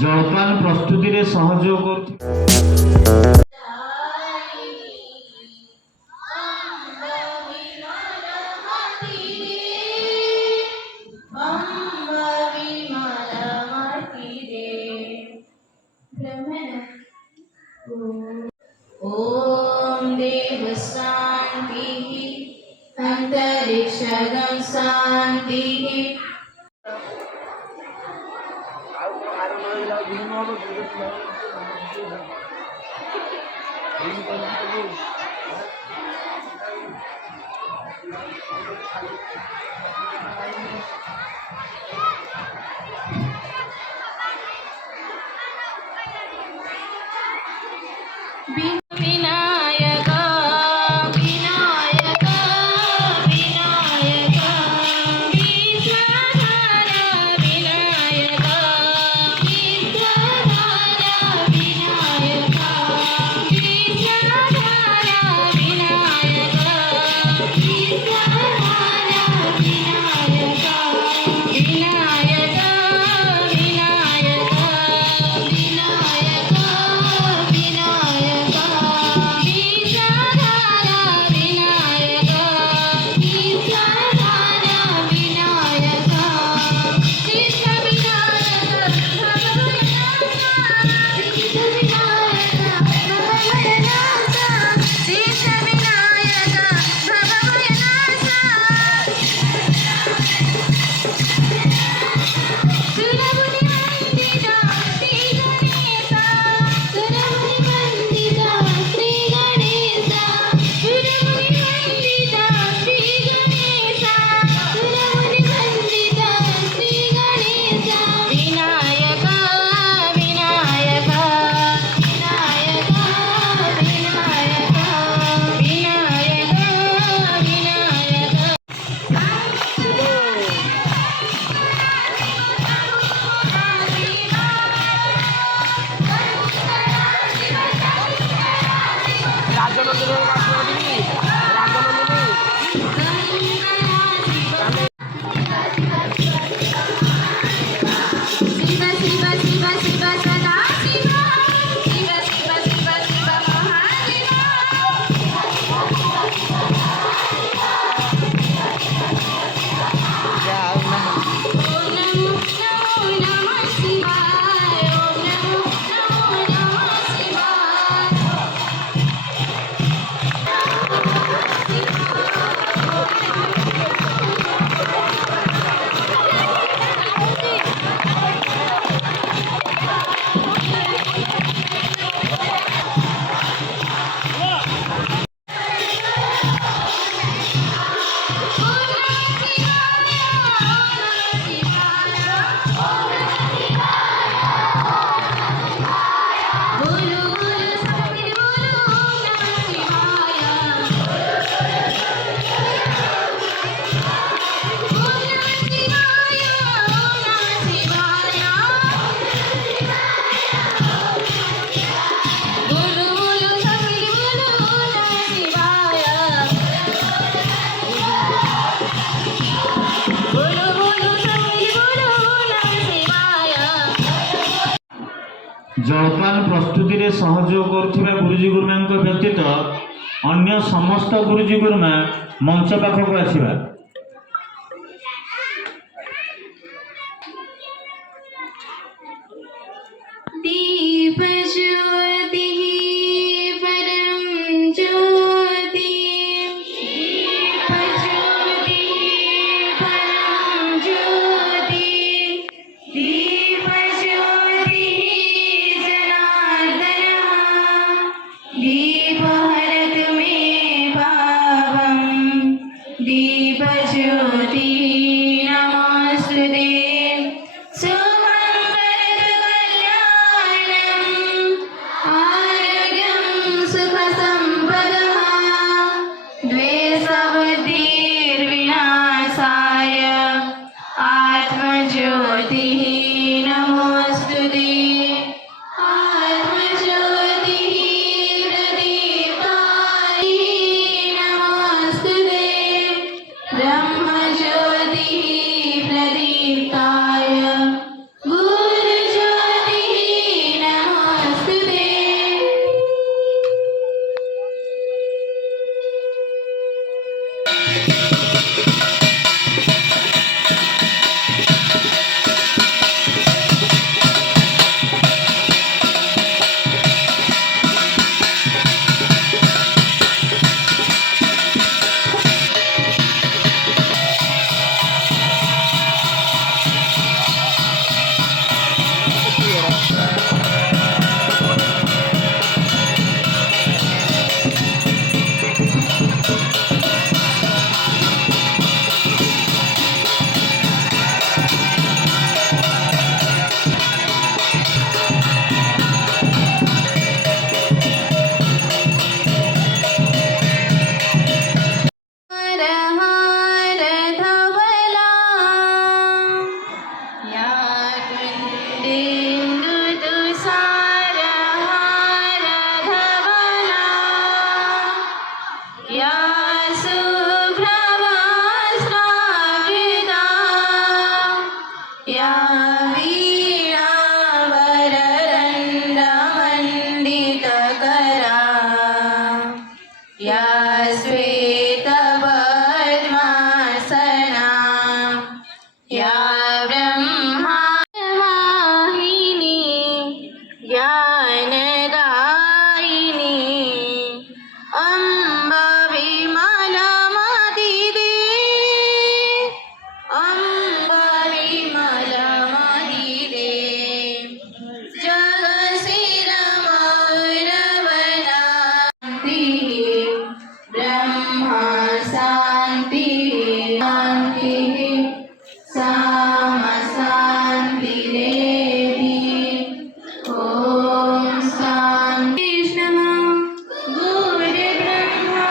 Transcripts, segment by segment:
जलपान प्रस्तुति रे सहयोग ओम देव शांति अंतरिक्षगम शांति। जलपान प्रस्तुति रे सहयोग करुवा गुरुजी गुरुमा व्यतीत अन्य समस्त गुरुजी गुरुमा मंच पाखक आसिबा। दीप ज्योति परम ज्योति, दीप ज्योति परम ज्योति, दीप ज्योति जनार्दन, दीप हरतु मे पापं, दीप ज्योति नमोस्तुते। शुभं करतु कल्याणं हर हर धवला या कुंडेन्दु तुषार हार धवला या शुभ्रवस्त्रावृता या वीणावरदण्डमण्डितकरा या श्वेतपद्मासना या ब्रह्मवाहिनी ज्ञानदायिनी अम्ब विमलमदिदे अम्ब विमलमदिदे जगशिरमौरवनान्तिः ब्रह्मा शान्तिः शान्तिः साम शान्तिरेधि ॐ शान्ति कृष्णः गुरुर्ब्रह्मा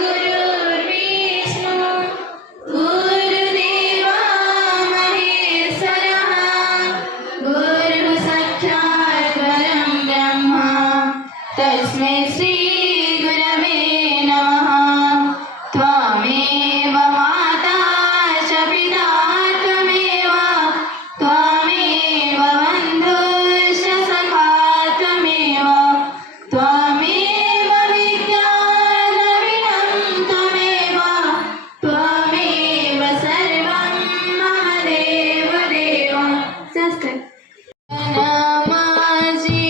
गुरुर्विष्णु गुरुदेवो महेश्वरः गुरुः साक्षात् परं ब्रह्म तस्मै श्री गुरवे नमः त्वमेव माता च पिता त्वमेव त्वमेव बन्धुश्च सखा त्वमेव त्वमेव विद्याद्रविणं त्वमेव त्वमेव सर्वं महादेव देव संस्कृत नमाजि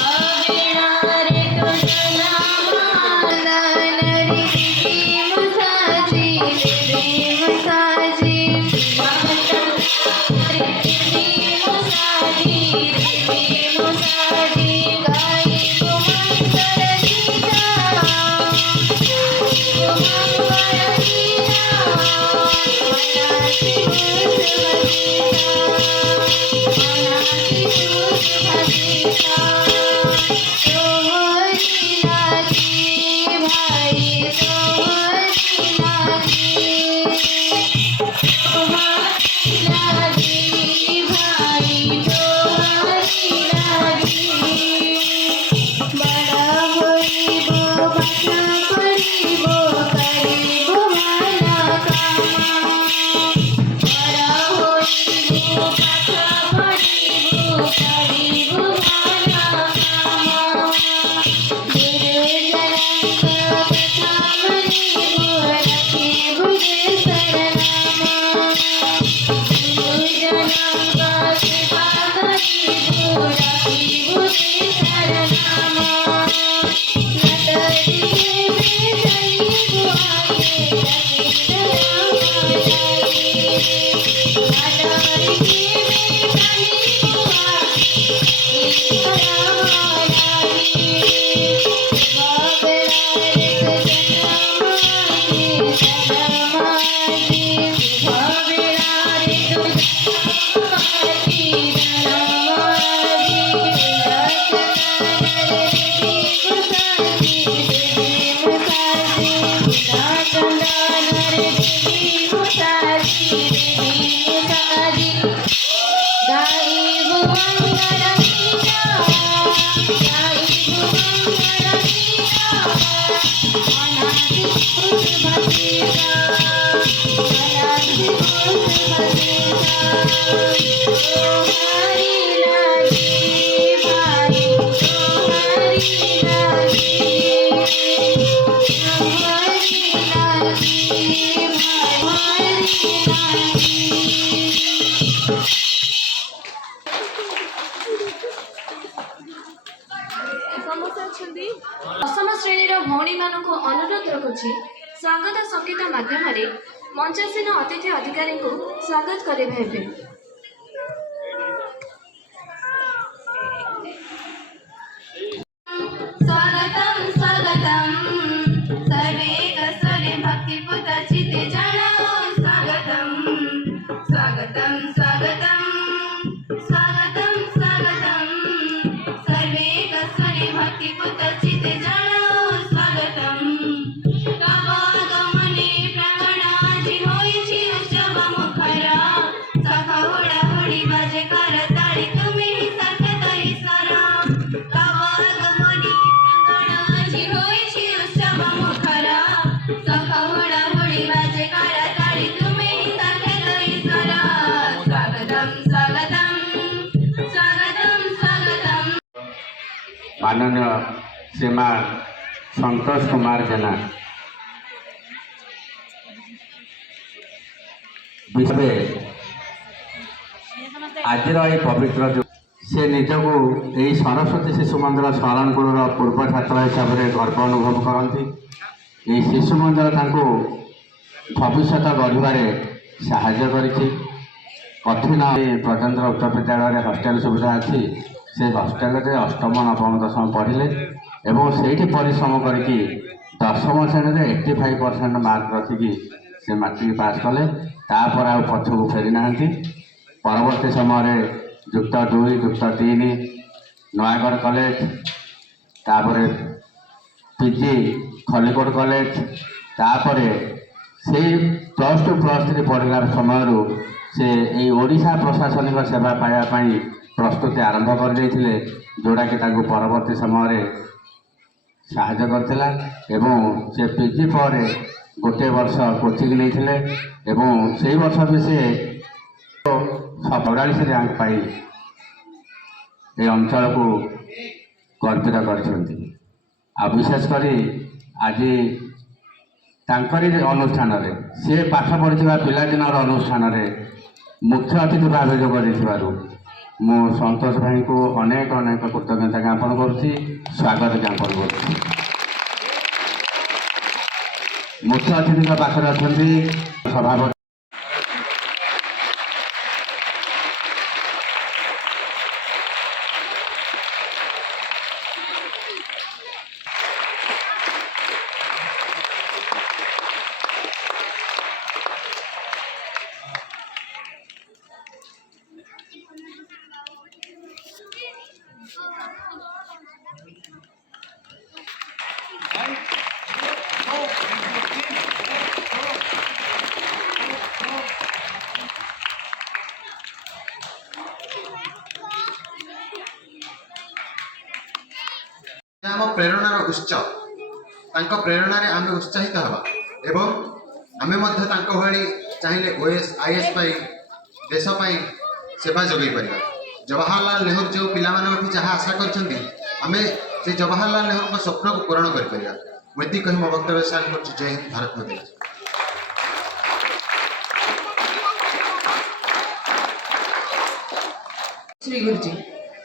अविणारे तुझ नामानरी मुसाजी मुसाजी मुसाजी मुसाजी गाई मंगल गीता मंगल गीता मनाती दशम श्रेणी भौणी मानक अनुरोध रखुछि स्वागत संगीत माध्यम मंचासीन अतिथि अधिकारी को स्वागत करें। माननीय श्रीमान संतोष कुमार जेना विषय आज पवित्र से निजक यही सरस्वती शिशु मंदिर शरणपुर पूर्व छात्र हिसाब से गर्व अनुभव करती। ये शिशु मंदिर भविष्य गढ़वे साहाय्य करिछि। कठिन प्रजेन्द्र उच्च विद्यालय हस्टेल सुविधा अच्छी से हस्टेल अष्टम नवम दशम पढ़िले एवं से परिश्रम करके 10वीं श्रेणी में 85% मार्क रखिकी से मैट्रिक पास कले। तापर आ पछकू फेरी ना परवर्ती समय युक्त 2 युक्त 3 नयागढ़ कॉलेज तापर पीजी खलिकोट कॉलेज तापर से +2 +3 पढ़ला समय से यही ओडिशा प्रशासनिक सेवा पाइबापी प्रस्तुति आरंभ कर देइथिले, जोड़ा कि ताको परवर्ती समय साहाय्य करथिला एवं से पीजी पर गोटे वर्ष कोचिंग लेथिले एवं से वर्ष भी से 44 रैंक पाई ए अंचल को गर्वित करछंती। आ विशेषकर आज तांकरी अनुष्ठान रे से पाठ पढ़िथिबा पिलादिन अनुष्ठान रे मुख्य अतिथि भाव जोग देथिबारु मु संतोष भाई को अनेक अनेक कृतज्ञता ज्ञापन करुच्ची, स्वागत ज्ञापन करुच्ची। मुख्य अतिथि पाखे अच्छा सभापति आम प्रेरणार उत्स प्रेरणा आम उत्साहित हवा एवं आमे मध्य भली चाहिए ओएस आईएएस देश सेवा जोगई पार। जवाहरलाल नेहरू जो पिला जहाँ आशा करें से जवाहरलाल नेहरू स्वप्न को पूरण कर मुझे कही मो वक्तव्य सार कर। जय हिंद, भारत माता की। श्री गुरुजी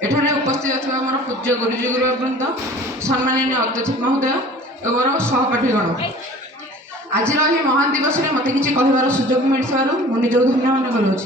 एठारे उपस्थित थिबा मोर पूज्य गुरुजी गुरुवृंद, सम्माननीय अध्यक्ष महोदय और मोर सहपाठीगण, आज महान दिवस में मत किसी कहबार सुजोग मिलू मुझे निजक धन्य मन करुँच।